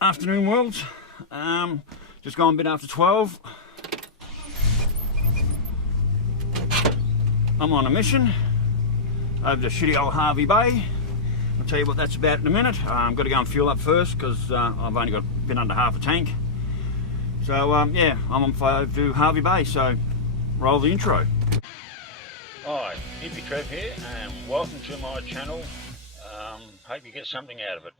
Afternoon world, just gone a bit after 12. I'm on a mission over to shitty old Harvey Bay. I'll tell you what that's about in a minute. I've got to go and fuel up first because I've only got a bit under half a tank. So yeah, I'm on fire to Harvey Bay, so roll the intro. Hi, Hippy Trev here and welcome to my channel. Hope you get something out of it.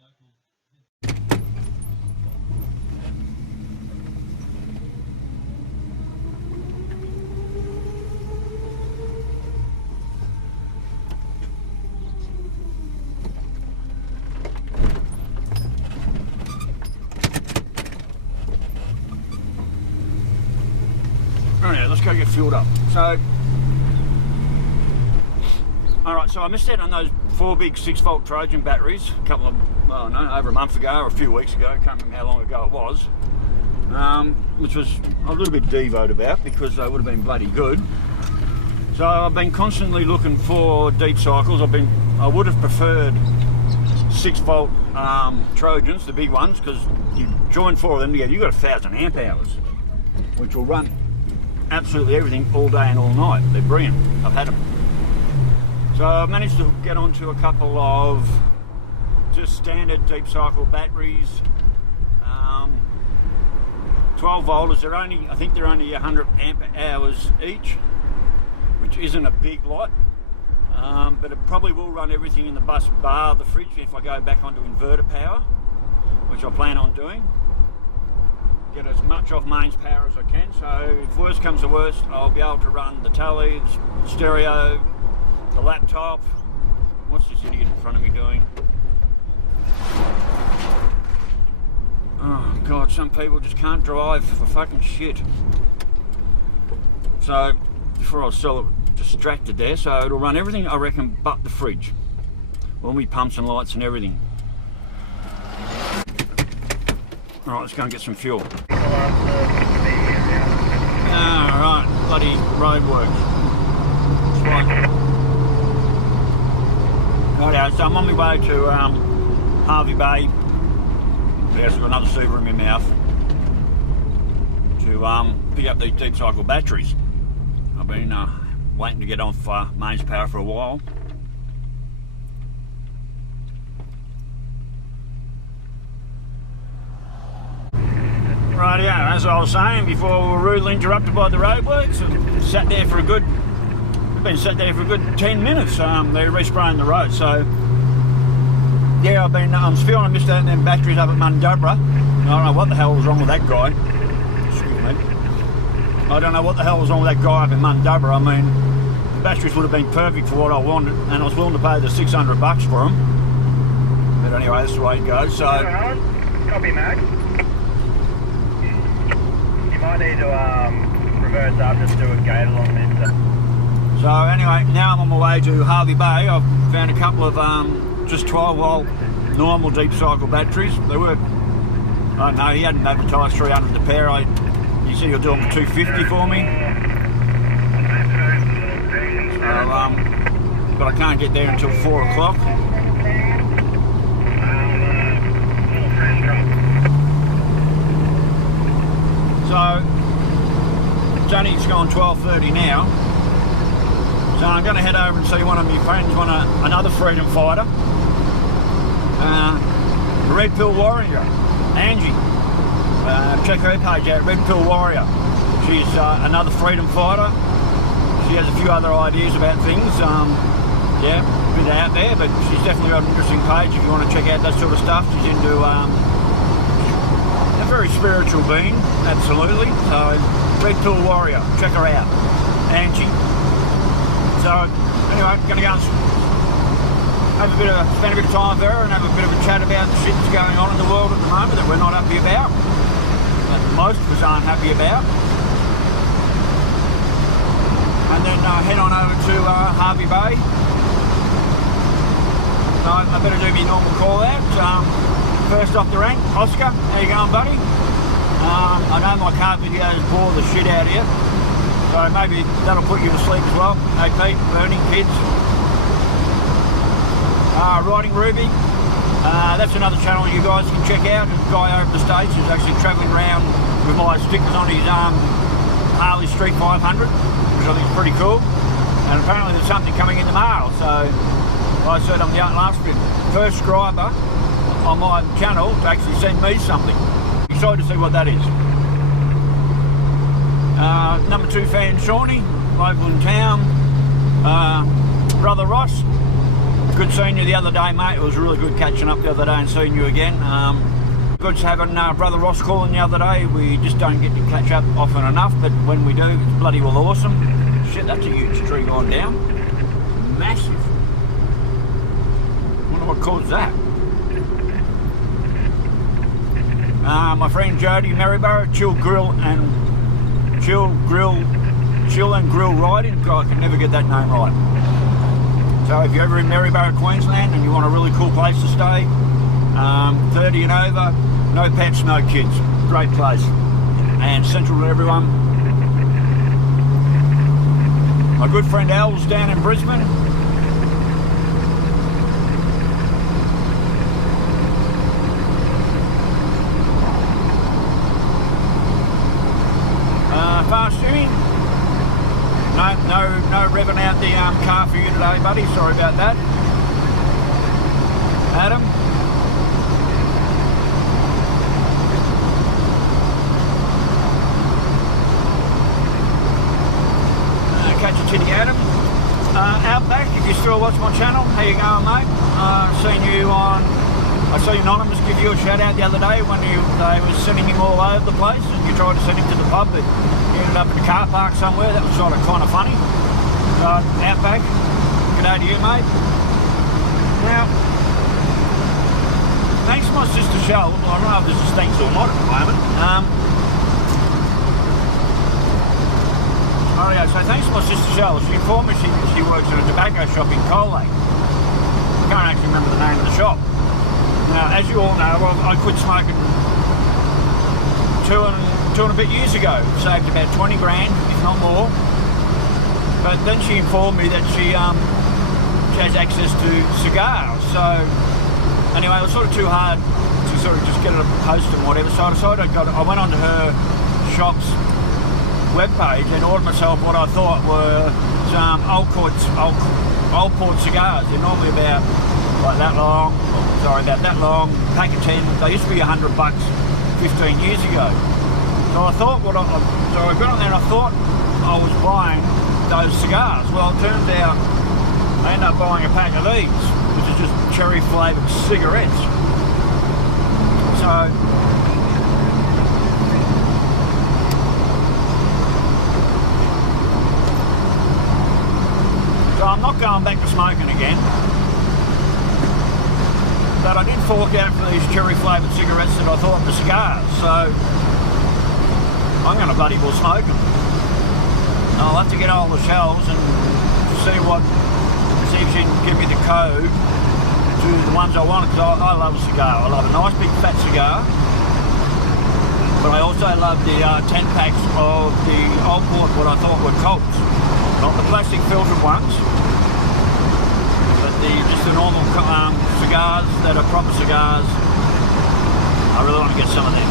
Alright, let's go get fueled up. So, alright, so I missed out on those 4 big 6-volt Trojan batteries a couple of, well, no, over a month ago or a few weeks ago. I can't remember how long ago it was. Which was a little bit devoted about because they would have been bloody good. So I've been constantly looking for deep cycles. I would have preferred 6-volt Trojans, the big ones, because you join 4 of them together, you've got 1,000 amp hours, which will run absolutely everything all day and all night. They're brilliant. I've had them. So I've managed to get onto a couple of just standard deep cycle batteries. 12 volters. They're only, I think they're only 100 amp hours each, which isn't a big lot. But it probably will run everything in the bus bar the fridge if I go back onto inverter power, which I plan on doing. Get as much off mains power as I can, so if worst comes to worst, I'll be able to run the telly, the stereo, the laptop. What's this idiot in front of me doing? Oh god, some people just can't drive for fucking shit. So before I was so distracted there, so it'll run everything I reckon but the fridge. All my pumps and lights and everything. Alright, let's go and get some fuel. Alright, bloody roadworks. Right, so I'm on my way to Harvey Bay. Yes, I've got another super in my mouth. To pick up these deep cycle batteries. I've been waiting to get off mains power for a while. Right, yeah, as I was saying before, we were rudely interrupted by the roadworks. Sat there for a good, been sat there for a good 10 minutes. They're respraying the road, so yeah, I'm feeling I missed out on them batteries up at Mundubra. I don't know what the hell was wrong with that guy. Excuse me. I don't know what the hell was wrong with that guy up in Mundubra. I mean, the batteries would have been perfect for what I wanted, and I was willing to pay the $600 for them. But anyway, that's the way it goes. So. Copy, Max. You might need to reverse up, just do a gate along this. So anyway, now I'm on my way to Harvey Bay. I've found a couple of just 12-volt normal deep cycle batteries. They were, I don't know, he hadn't advertised 300 a pair. He said he'll do them for 250 for me. So, but I can't get there until 4 o'clock. So it's only gone 12:30 now. So I'm going to head over and see one of my friends, another freedom fighter. Red Pill Warrior, Angie. Check her page out, Red Pill Warrior. She's another freedom fighter. She has a few other ideas about things. Yeah, a bit out there, but she's definitely got an interesting page if you want to check out that sort of stuff. She's into a very spiritual being, absolutely. So, Red Pill Warrior, check her out, Angie. So, anyway, I'm going to go and spend a bit of time with her and have a bit of a chat about the shit that's going on in the world at the moment that we're not happy about, that most of us aren't happy about. And then head on over to Harvey Bay. So I better do my normal call out. First off the rank, Oscar, how you going, buddy? I know my car videos bore the shit out of you, so maybe that'll put you to sleep as well. Hey Pete, Bernie, kids. Riding Ruby, That's another channel you guys can check out. A guy over the States who's actually travelling around with my stickers on his Harley Street 500, which I think is pretty cool. And apparently there's something coming in the mail, so I said I'm the last first subscriber on my channel to actually send me something. Excited to see what that is. Number 2 fan Shawnee, local in town. Brother Ross, good seeing you the other day, mate. It was really good catching up the other day and seeing you again. Good having Brother Ross calling the other day. We just don't get to catch up often enough, but when we do, it's bloody well awesome. Shit, that's a huge tree gone down. Massive. Wonder what caused that. My friend Jody Maryborough, Chill and Grill Riding. God, I can never get that name right. So if you're ever in Maryborough, Queensland, and you want a really cool place to stay, 30 and over, no pets, no kids. Great place. And central to everyone. My good friend Al's down in Brisbane. Fast Jimmy. No revving out the car for you today, buddy. Sorry about that. Adam. Catch a titty, Adam. Outback, if you still watch my channel, how you going, mate? I saw Anonymous give you a shout out the other day when they were sending him all over the place, and you tried to send him to the pub, but he ended up in a car park somewhere. That was sort of kind of funny. Outback, g'day to you, mate. Now, thanks to my sister Shell. I don't know if this is thanks or not at the moment. Oh yeah, so thanks to my sister Shell. She informed me she works at a tobacco shop in Coal Lake. I can't actually remember the name of the shop. Now, as you all know, I quit smoking two and a bit years ago. Saved about 20 grand, if not more. But then she informed me that she has access to cigars. So anyway, it was sort of too hard to sort of just get it posted and whatever. So I decided I went onto her shop's webpage and ordered myself what I thought were some old port cigars. They're normally about that long, pack of 10. They used to be $100 15 years ago. So I thought so I got on there and I thought I was buying those cigars. Well, it turns out I ended up buying a pack of these, which is just cherry flavoured cigarettes. So I'm not going back to smoking again. But I did fork out for these cherry flavoured cigarettes that I thought were cigars, so I'm going to bloody well smoke them. I'll have to get hold of the shelves and see if she can give me the code to the ones I want, because I love a cigar. I love a nice big fat cigar, but I also love the 10 packs of the old port, what I thought were Colts. Not the plastic filtered ones, but just the normal cigars that are proper cigars. I really want to get some of them.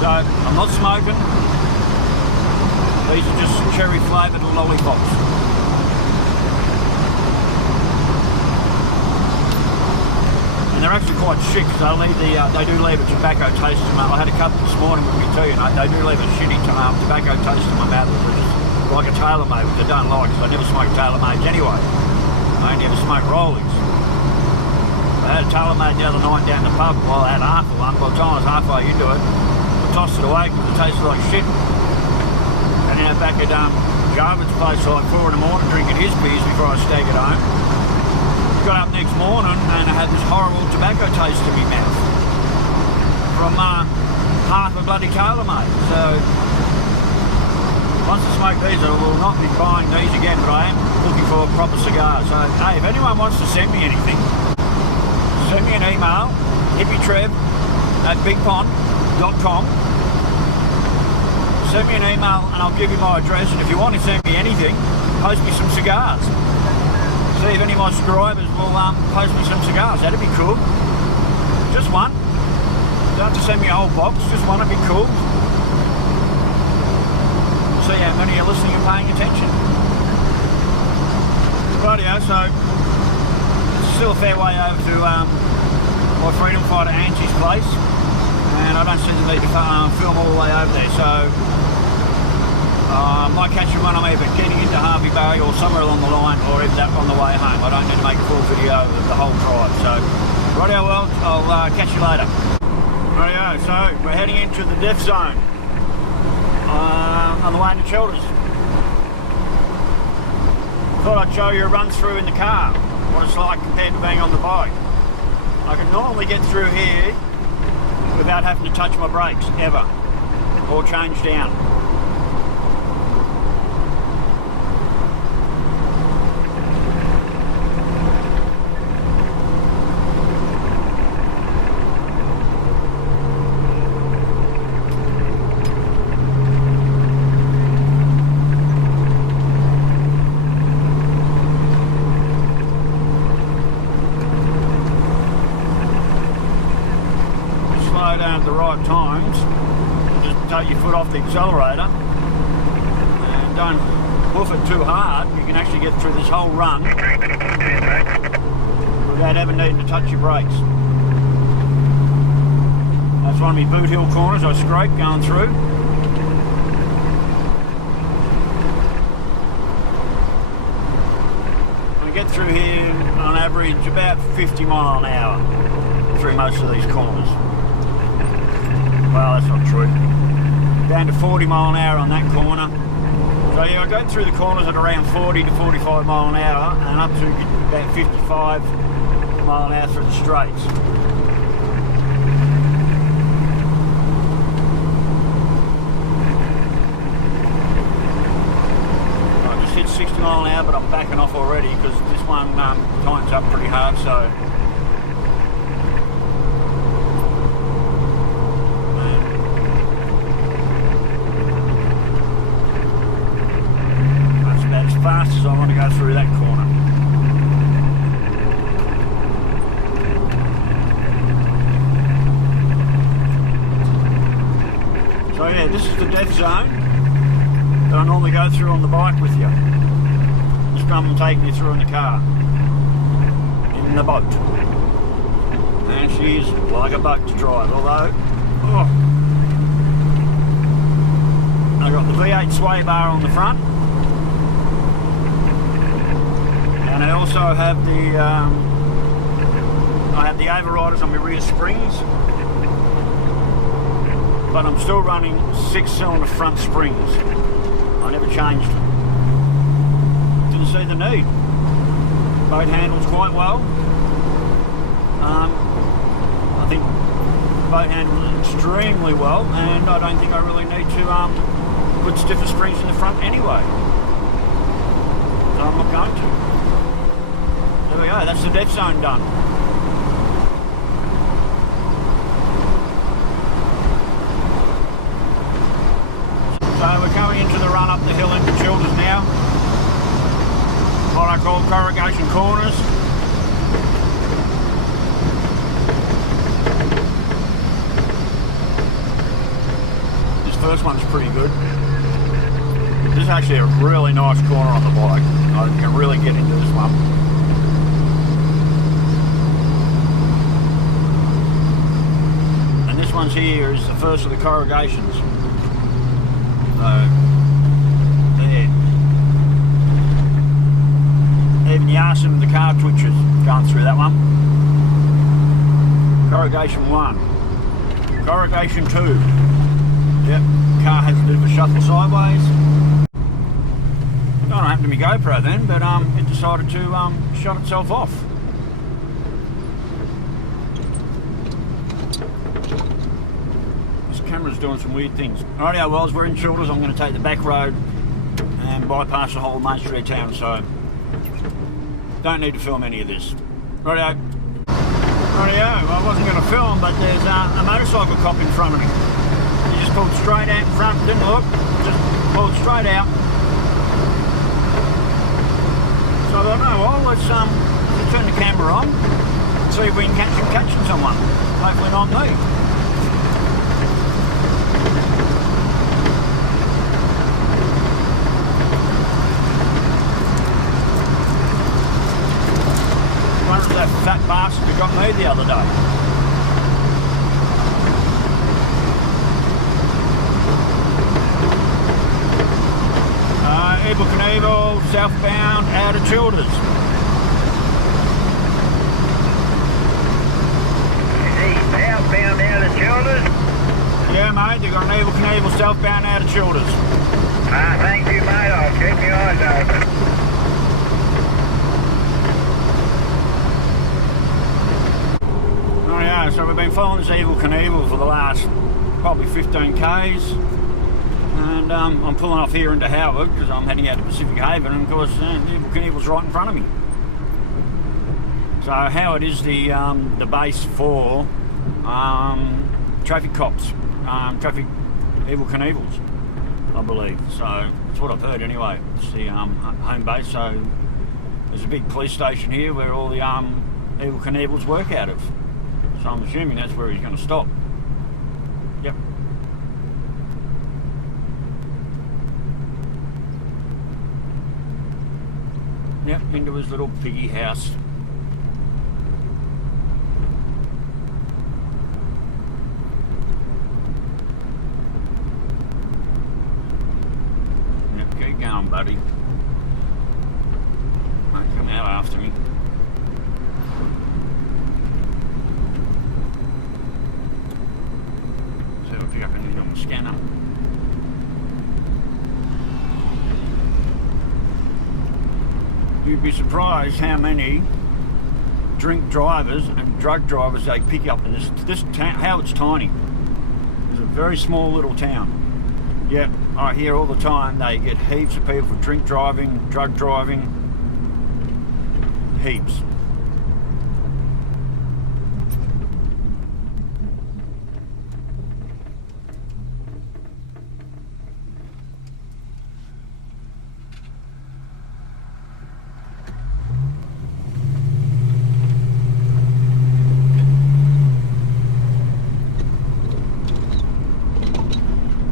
So I'm not smoking. These are just cherry flavoured lollipops. And they're actually quite shit because they do leave a tobacco taste in my mouth. I had a couple this morning with me too, and they do leave a shitty tobacco taste in my mouth. They're just like a tailor-made, which I don't like because I never smoke tailor-mades anyway. I only ever smoke rollies. I had a tailor-made the other night down the pub. Well, I had half of one. By the time I was halfway into it, I tossed it away because it tasted like shit. And then back at Jarvin's place like 4 in the morning drinking his beers before I staggered home. Got up next morning and I had this horrible tobacco taste in my mouth from half a bloody tailor-made. So once I smoke these, I will not be buying these again, but I am looking for a proper cigar. So hey, if anyone wants to send me anything, send me an email, hippytrev@bigpond.com. Send me an email and I'll give you my address, and if you want to send me anything, post me some cigars. See if any of my subscribers will post me some cigars. That'd be cool. Just one. Don't have to send me a whole box. Just one would be cool. See how many are listening and paying attention. Rightio, so it's still a fair way over to my freedom fighter Angie's place, and I don't see the need to film all the way over there, so I might catch you when I'm either getting into Harvey Bay or somewhere along the line, or even that on the way home. I don't need to make a full video of the whole drive, so rightio, well, I'll catch you later. Rightio, so we're heading into the death zone on the way into Childers. Thought I'd show you a run through in the car, what it's like compared to being on the bike. I can normally get through here without having to touch my brakes, ever, or change down. Down at the right times, just take your foot off the accelerator and don't hoof it too hard. You can actually get through this whole run without ever needing to touch your brakes. That's one of my boot hill corners I scrape going through. I get through here on average about 50 mile an hour through most of these corners. Well, that's not true. Down to 40 mile an hour on that corner. So yeah, I go through the corners at around 40 to 45 mile an hour and up to about 55 mile an hour through the straights. I just hit 60 mile an hour, but I'm backing off already because this one tightens up pretty hard, so fast as I want to go through that corner. So yeah, this is the death zone that I normally go through on the bike with you. This time I'm taking you through in the car, in the boat. And she is like a boat to drive, although I got the V8 sway bar on the front. And I also have the overriders on my rear springs, but I'm still running 6-cylinder front springs. I never changed them. Didn't see the need. Boat handles quite well. I think the boat handles extremely well, and I don't think I really need to put stiffer springs in the front anyway. So I'm not going to. There we go, that's the death zone done. So we're coming into the run up the hill into Childers now. What I call Corrugation Corners. This first one's pretty good. This is actually a really nice corner on the bike. I can really get into this one. This one's here is the first of the corrugations. There. Even the arson of the car twitches going through that one. Corrugation 1. Corrugation 2. Yep, car has a bit of a shuffle sideways. Don't know what happened to my GoPro then, but it decided to shut itself off. Camera's doing some weird things. Rightio, well, as we're in Childers, I'm going to take the back road and bypass the whole main street of town, so don't need to film any of this. Rightio. Rightio, well, I wasn't going to film, but there's a motorcycle cop in front of me. He just pulled straight out in front, didn't look, just pulled straight out. So I thought, oh well, let's turn the camera on and see if we can catch him catching someone. Hopefully not me. One of that fat bastard who got me the other day. Evel Knievel, southbound out of Childers. Southbound out of Childers? Yeah, mate, they've got an Evel Knievel southbound out of Childers. Thank you, mate. I'll keep my eyes open. Oh yeah, so we've been following this Evel Knievel for the last probably 15 k's. And I'm pulling off here into Howard because I'm heading out to Pacific Haven, and of course Evel Knievel's right in front of me. So Howard is the base for traffic cops, traffic Evel Knievels, I believe. So that's what I've heard anyway. It's the home base. So there's a big police station here where all the Evel Knievels work out of. So I'm assuming that's where he's going to stop. Yep. Yep, into his little piggy house. Yep, keep going, buddy. Don't come out after me. See if I pick up anything on the scanner. You'd be surprised how many drink drivers and drug drivers they pick up in this town. Howard's tiny. It's a very small little town. Yet I hear all the time they get heaps of people for drink driving, drug driving, heaps.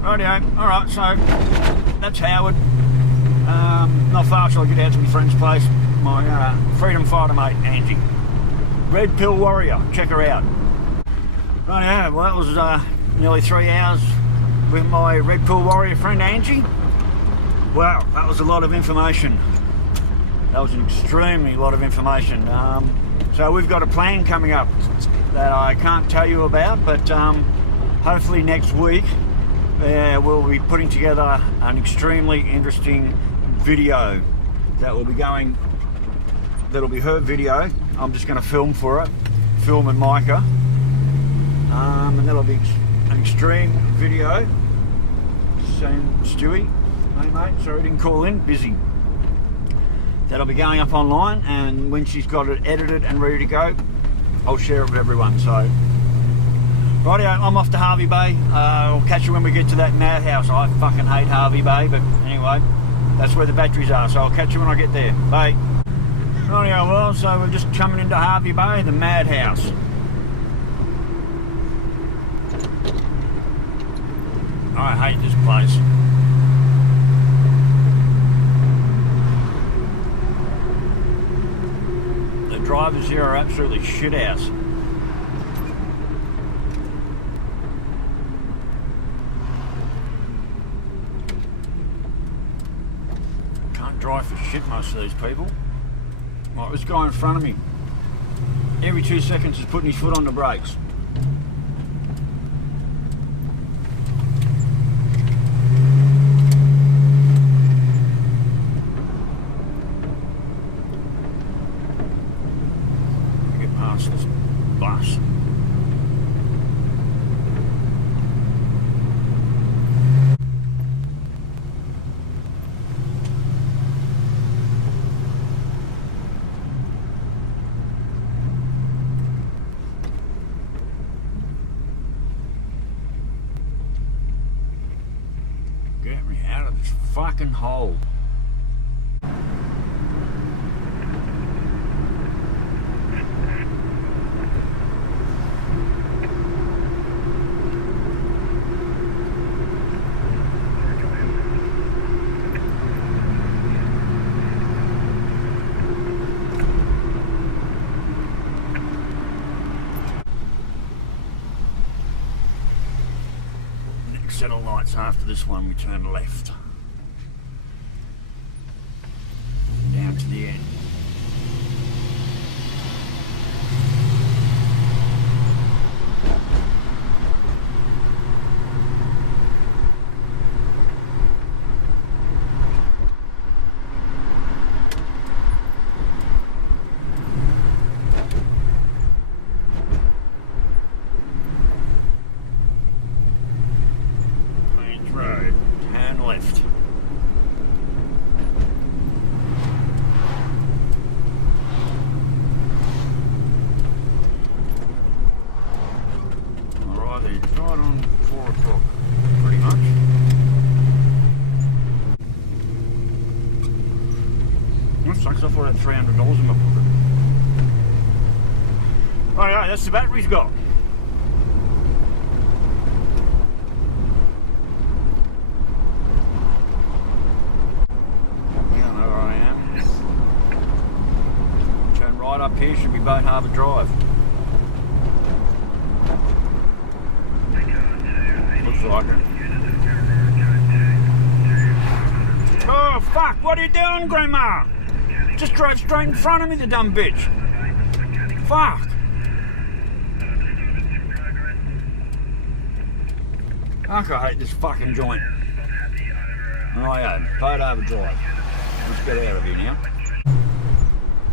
Rightio, alright, so that's Howard. Not far till I get out to my friend's place, my freedom fighter mate, Angie. Red Pill Warrior, check her out. Rightio, well that was nearly 3 hours with my Red Pill Warrior friend Angie. Wow, that was a lot of information. That was an extremely lot of information. So we've got a plan coming up that I can't tell you about, but hopefully next week we'll be putting together an extremely interesting video that will be going, that'll be her video. I'm just going to film for it, film and Micah, and that'll be an extreme video. Saying Stewie, hey mate, sorry I didn't call in, busy. That'll be going up online, and when she's got it edited and ready to go, I'll share it with everyone. So rightio, I'm off to Harvey Bay. I'll catch you when we get to that madhouse. I fucking hate Harvey Bay, but anyway, that's where the batteries are, so I'll catch you when I get there. Bye. Rightio, well, so we're just coming into Harvey Bay, the madhouse. I hate this place. The drivers here are absolutely shit house. Drive for shit, most of these people. Like this guy in front of me, every 2 seconds is putting his foot on the brakes. Get past this bus. Get me out of this fucking hole. next set of lights after this one, we turn left. Down to the end. Sucks, I thought I had $300 in my pocket. Oh yeah, that's the battery's got. Yeah, I know where I am. Turn right up here, should be Boat Harbour Drive. Looks like it. Oh fuck, what are you doing, Grandma? Just drove straight in front of me, the dumb bitch. Fuck. Fuck, I hate this fucking joint. Righto, Boat Harbour Drive. Let's get out of here now.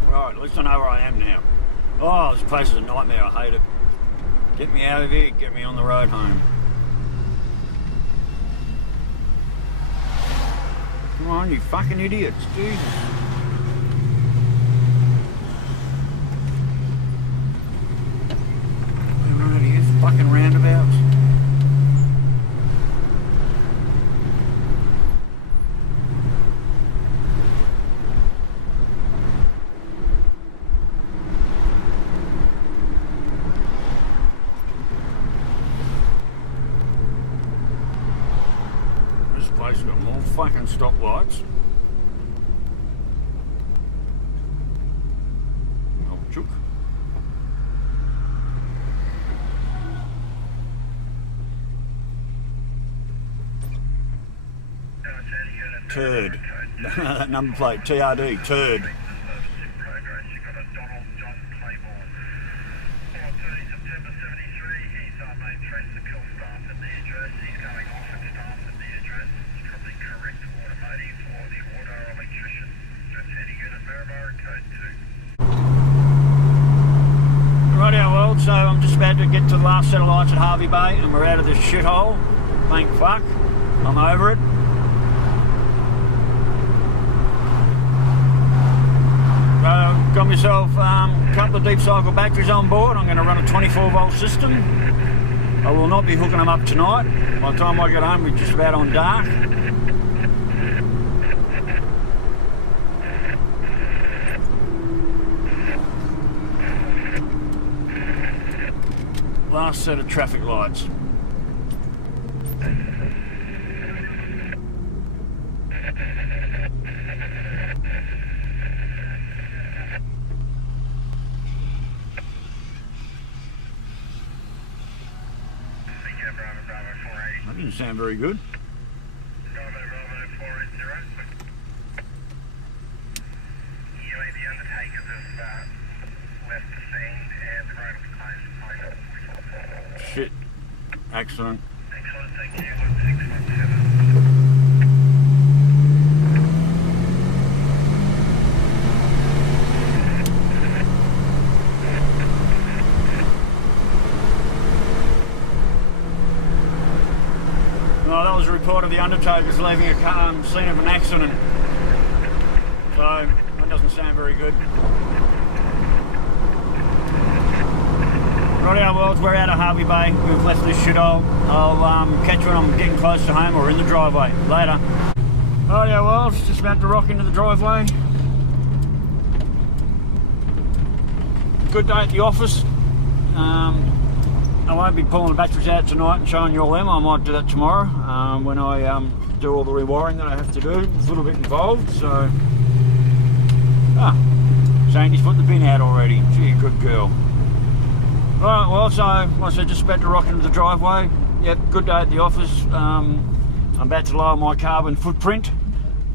Right, at least I know where I am now. Oh, this place is a nightmare, I hate it. Get me out of here, get me on the road home. Come on, you fucking idiots, Jesus. Fucking roundabouts. This place has got more fucking stoplights. Oh, chook. Turd. That number plate, TRD, turd. Rightio, well, so I'm just about to get to the last set of lights at Harvey Bay and we're out of this shithole. Thank fuck. I'm over it. Got myself a couple of deep cycle batteries on board. I'm going to run a 24 volt system. I will not be hooking them up tonight. By the time I get home, we're just about on dark. Last set of traffic lights. That didn't sound very good. Shit. Excellent. Well, that was a report of the undertakers leaving a scene of an accident. So, that doesn't sound very good. Rightio, worlds, we're out of Harvey Bay. We've left this shithole. I'll catch you when I'm getting close to home or in the driveway. Later. Rightio, worlds, just about to rock into the driveway. Good day at the office. I won't be pulling the batteries out tonight and showing you all them. I might do that tomorrow when I do all the rewiring that I have to do. It's a little bit involved, so... Sandy's put the bin out already. Gee, good girl. Right, well, so like I said, just about to rock into the driveway. Yep, good day at the office. I'm about to lower my carbon footprint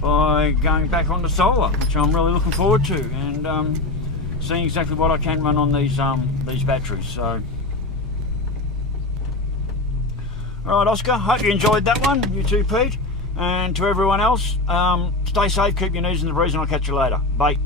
by going back onto solar, which I'm really looking forward to, and seeing exactly what I can run on these batteries. So, all right, Oscar, hope you enjoyed that one. You too, Pete, and to everyone else, stay safe, keep your knees in the breeze, and I'll catch you later. Bye.